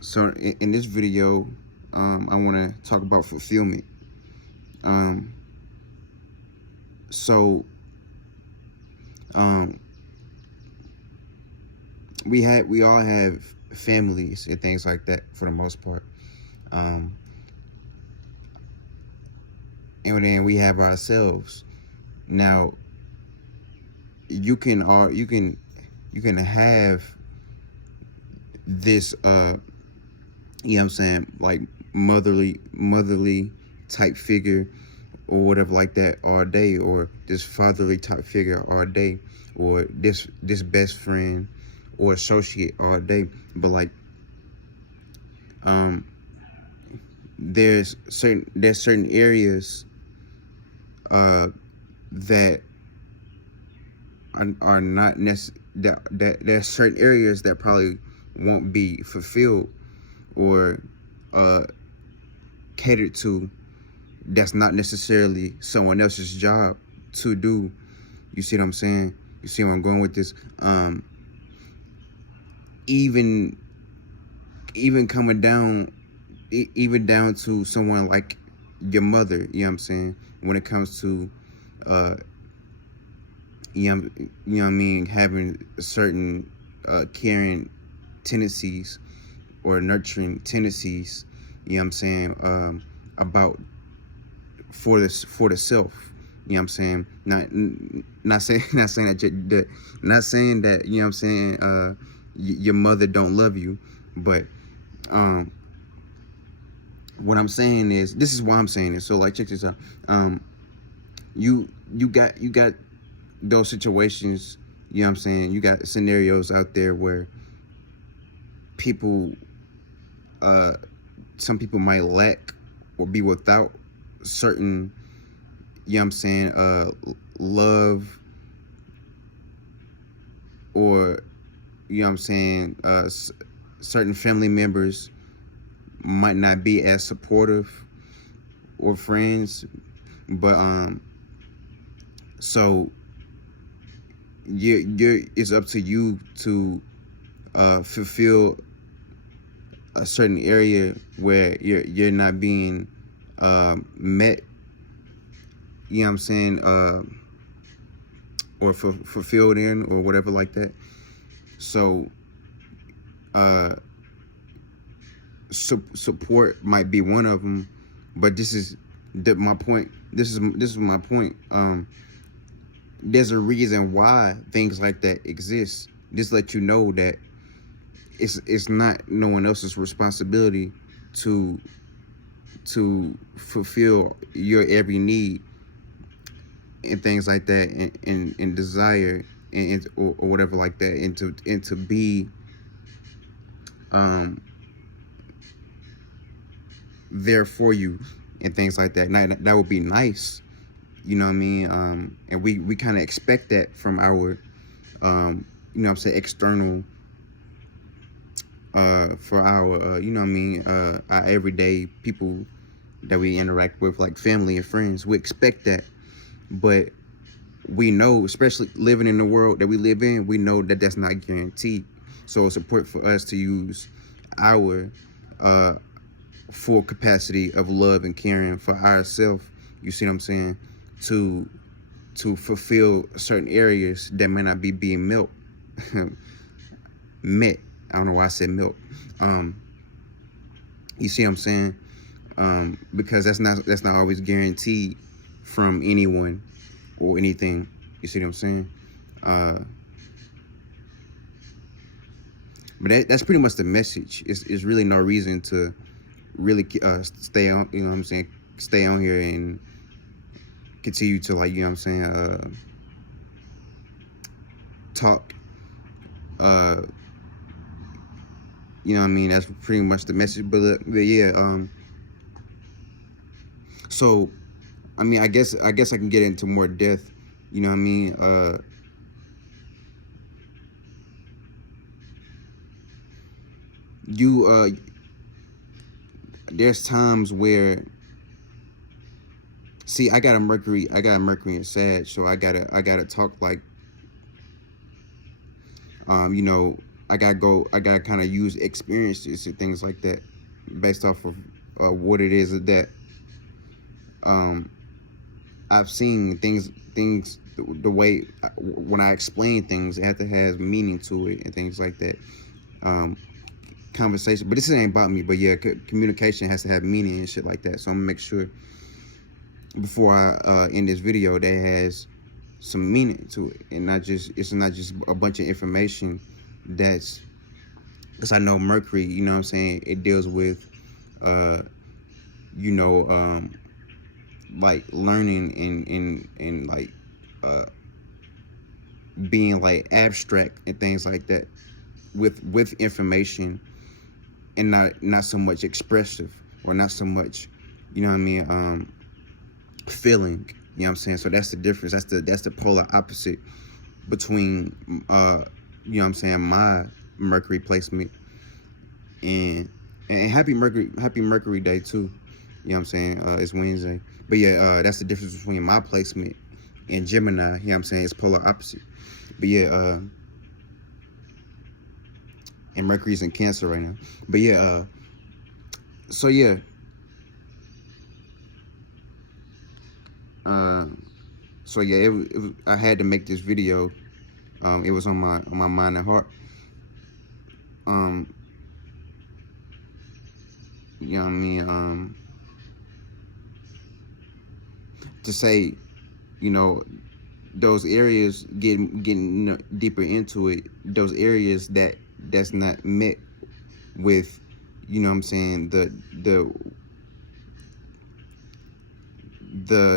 So in this video, I want to talk about fulfillment. Um, so um, we all have families and things like that for the most part, um, and then we have ourselves. Now you can have this you know what I'm saying, like motherly type figure or whatever like that all day, or this fatherly type figure all day, or this best friend or associate all day. But like um there's certain areas uh that are not necessary, that there's certain areas that probably won't be fulfilled or uh catered to. That's not necessarily someone else's job to do. You see what I'm saying? You see where I'm going with this? Even even coming down, even down to someone like your mother. You know what I'm saying? When it comes to uh, you know what I mean, having certain caring tendencies or nurturing tendencies. You know what I'm saying? About for the self. You know what I'm saying? Not saying not saying not saying that, you know what I'm saying, your mother don't love you, but um what I'm saying is, this is why I'm saying this. So like, check this out. Um you got those situations, you know what I'm saying? You got scenarios out there where people uh some people might lack or be without certain, you know what I'm saying, love, or, you know what I'm saying, certain family members might not be as supportive or friends. But so it's up to you to fulfill a certain area where you're not being met, you know what I'm saying, or fulfilled in, or whatever like that. So uh support might be one of them, but this is my point. This is my point. There's a reason why things like that exist. Just let you know that it's not no one else's responsibility to fulfill your every need and things like that, and desire, or whatever like that, and to be um there for you and things like that. Now, that would be nice, you know what I mean? And we kind of expect that from our you know what I'm saying, external, for our you know what I mean, our everyday people that we interact with, like family and friends. We expect that. But we know, especially living in the world that we live in, we know that that's not guaranteed. So it's important for us to use our uh full capacity of love and caring for ourselves, you see what I'm saying, to fulfill certain areas that may not be being met. I don't know why I said milk. Um, you see what I'm saying? Because that's not always guaranteed from anyone or anything. You see what I'm saying? Uh, but that's pretty much the message. It's really no reason to really stay on. You know what I'm saying? Stay on here and continue to, like, you know what I'm saying, talk. Uh, you know what I mean? That's pretty much the message. But yeah. So I mean, I guess I can get into more depth. You know what I mean? You There's times where, see, I got a Mercury in Sag, so I gotta talk like, you know, I gotta kind of use experiences and things like that based off of what it is that um I've seen things the way when I explain things, it have to have meaning to it and things like that. Um, Conversation, but this ain't about me. But yeah, communication has to have meaning and shit like that. So I'm gonna make sure before I end this video that has some meaning to it, and not just it's not just a bunch of information that's because I know Mercury, you know what I'm saying, it deals with uh you know like learning and like uh being like abstract and things like that with information, and not so much expressive, or not so much, you know what I mean, feeling, you know what I'm saying. So that's the difference. That's the polar opposite between you know what I'm saying, my Mercury placement and happy Mercury day too, you know what I'm saying. It's Wednesday, but yeah, that's the difference between my placement and Gemini, you know what I'm saying. It's polar opposite. But yeah, and Mercury's in Cancer right now. But yeah, so yeah, uh so yeah, I had to make this video. It was on my mind and heart. um you know what I mean, to say, you know, those areas, getting deeper into it, those areas that's not met with, you know what I'm saying, the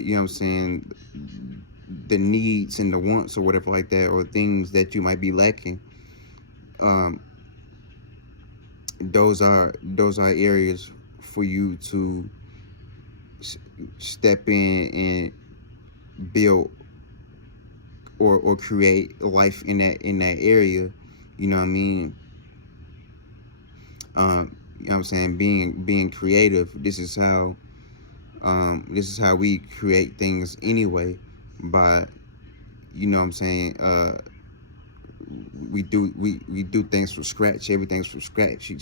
you know what I'm saying, the needs and the wants or whatever like that, or things that you might be lacking. um those are areas for you to step in and build or create life in that area, you know what I mean. You know what I'm saying, being creative, this is how we create things anyway, by, you know what I'm saying, we do things from scratch. Everything's from scratch. You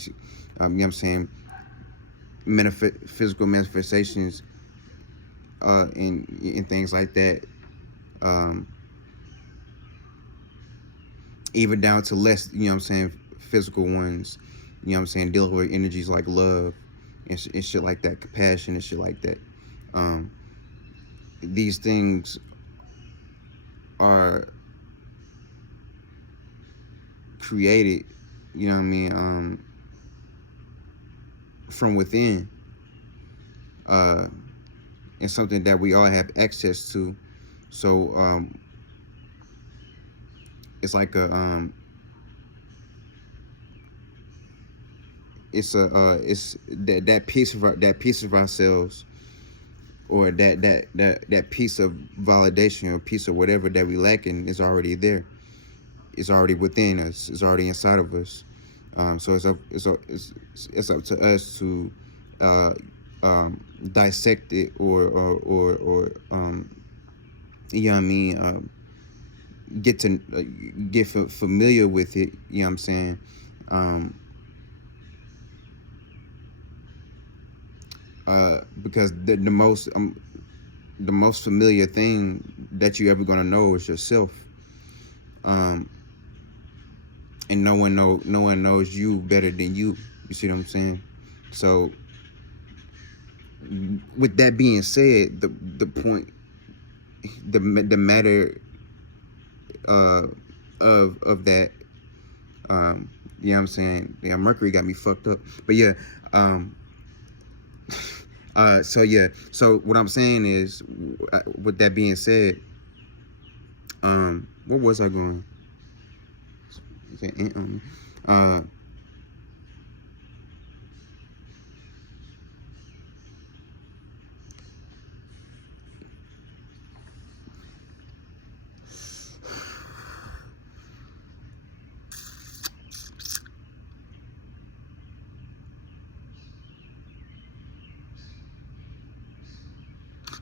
know what I'm saying, physical manifestations, and things like that, um even down to less, you know what I'm saying, physical ones, you know what I'm saying, dealing with energies like love and shit like that, compassion and shit like that. um these things are created, you know what I mean, from within, uh and something that we all have access to. So it's like a it's that piece of that piece of ourselves, or that piece of validation, or piece of whatever that we lacking, is already there. It's already within us. It's already inside of us. So it's up to us to uh, dissect it, or you know what I mean, get to get familiar with it. You know what I'm saying. Um, because the most familiar thing that you ever gonna know is yourself. Um, and no one knows you better than you. You see what I'm saying? So with that being said, the point, the matter uh of that, you know what I'm saying? Yeah, Mercury got me fucked up. But yeah, um so yeah, so what I'm saying is, with that being said, where was I going? Uh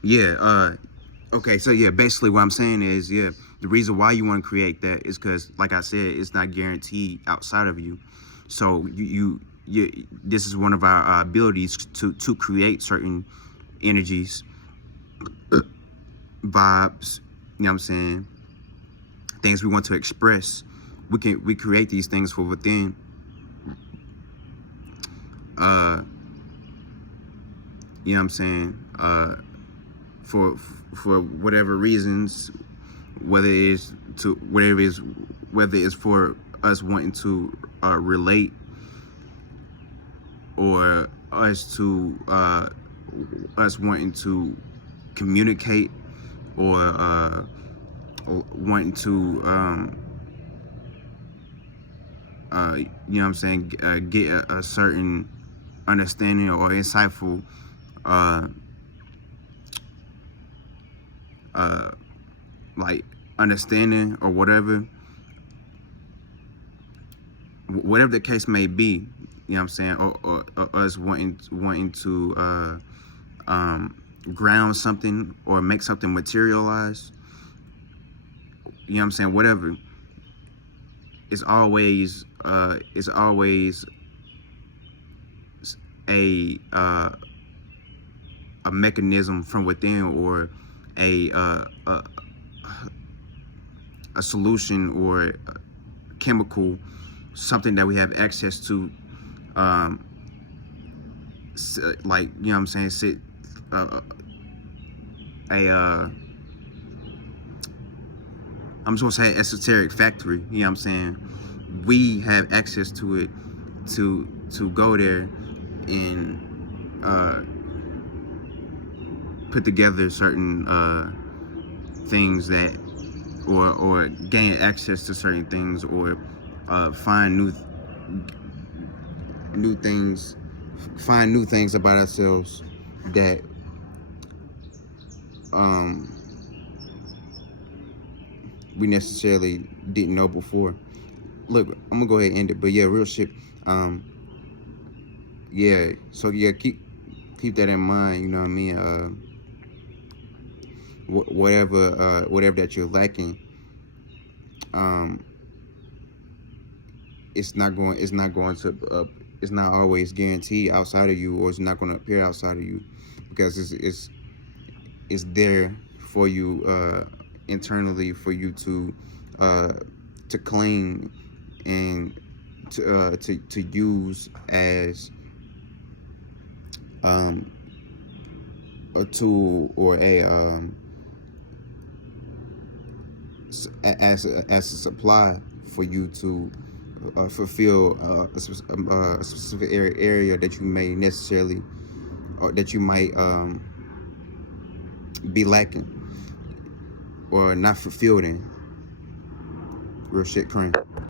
yeah, okay, so yeah, basically what I'm saying is, yeah, The reason why you want to create that is because, like I said, it's not guaranteed outside of you. So this is one of our abilities to create certain energies, vibes. You know what I'm saying? Things we want to express. We create these things from within. You know what I'm saying? For whatever reasons, whether it's for us wanting to relate, or us wanting to communicate, or wanting to you know what I'm saying, get a certain understanding or insightful like understanding, or whatever the case may be. You know what I'm saying? Or us wanting to ground something or make something materialize. You know what I'm saying? Whatever. It's always a mechanism from within, or a solution, or a chemical, something that we have access to, like, you know what I'm saying, I'm supposed to say esoteric factory. You know what I'm saying? We have access to it to go there and put together certain things that, or gain access to certain things, or find new things about ourselves that we necessarily didn't know before. Look, I'm gonna go ahead and end it, but yeah, real shit. Yeah, so yeah, keep that in mind. You know what I mean? Whatever that you're lacking, it's not always guaranteed outside of you, or it's not going to appear outside of you, because it's there for you internally, for you to claim and to use as a tool, or as a supply for you to fulfill a specific area that you may necessarily, or that you might be lacking or not fulfilled in. Real shit, Cream.